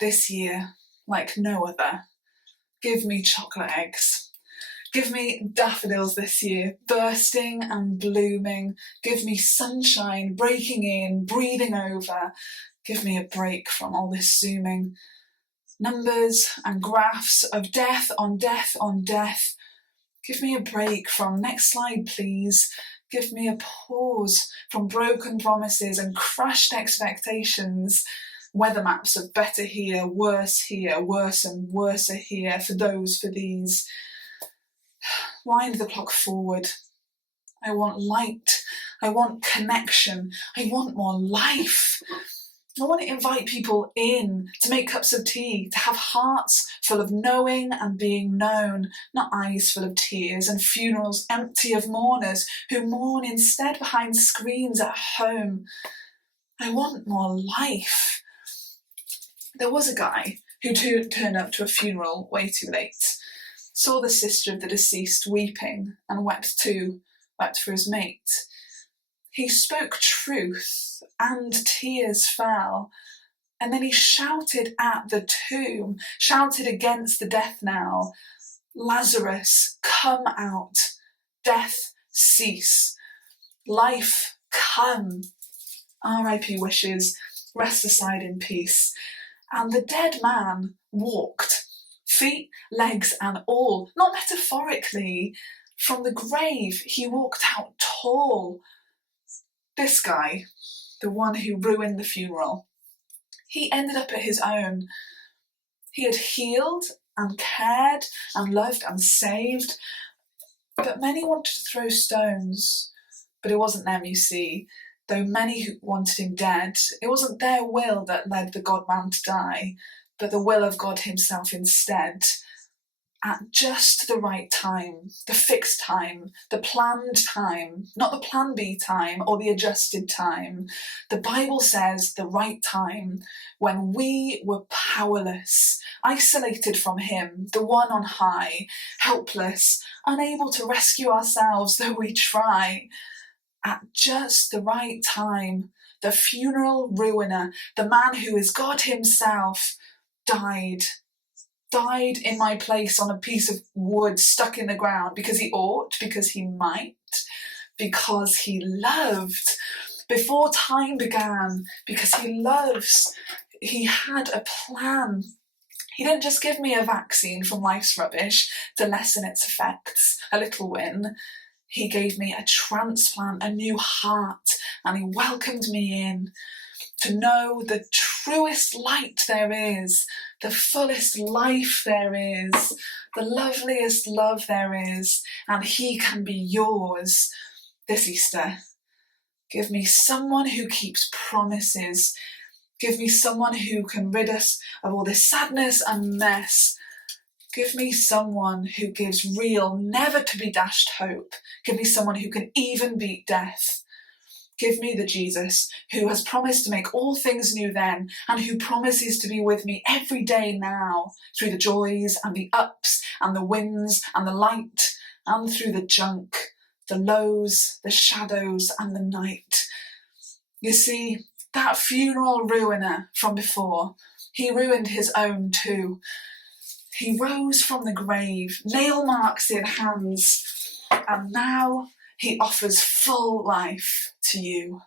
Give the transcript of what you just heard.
this year like no other. Give me chocolate eggs. Give me daffodils this year, bursting and blooming. Give me sunshine breaking in, breathing over. Give me a break from all this zooming. Numbers and graphs of death on death on death. Give me a break from, next slide please, give me a pause from broken promises and crushed expectations. Weather maps of better here, worse and worse here, for those, for these. Wind the clock forward. I want light. I want connection. I want more life. I want to invite people in to make cups of tea, to have hearts full of knowing and being known, not eyes full of tears and funerals empty of mourners who mourn instead behind screens at home. I want more life. There was a guy who turned up to a funeral way too late, saw the sister of the deceased weeping and wept too, wept for his mate. He spoke truth and tears fell, and then he shouted at the tomb, shouted against the death knell, Lazarus, come out, death cease, life come. R.I.P. wishes, rest aside in peace. And the dead man walked, feet, legs and all, not metaphorically. From the grave he walked out tall. This guy, the one who ruined the funeral, he ended up at his own. He had healed and cared and loved and saved, but many wanted to throw stones. But it wasn't them, you see. Though many who wanted him dead, it wasn't their will that led the God-man to die, but the will of God himself instead. At just the right time, the fixed time, the planned time, not the plan B time or the adjusted time. The Bible says the right time, when we were powerless, isolated from him, the one on high, helpless, unable to rescue ourselves though we try. At just the right time, the funeral ruiner, the man who is God himself, died in my place on a piece of wood stuck in the ground because he ought, because he might, because he loved. Before time began, because he loves, he had a plan. He didn't just give me a vaccine from life's rubbish to lessen its effects, a little win. He gave me a transplant, a new heart, and he welcomed me in to know the truest light there is, the fullest life there is, the loveliest love there is, and he can be yours this Easter. Give me someone who keeps promises. Give me someone who can rid us of all this sadness and mess. Give me someone who gives real, never to be dashed hope. Give me someone who can even beat death. Give me the Jesus who has promised to make all things new then, and who promises to be with me every day now, through the joys and the ups and the wins and the light, and through the junk, the lows, the shadows and the night. You see, that funeral ruiner from before, he ruined his own too. He rose from the grave, nail marks in hands, and now he offers full life to you.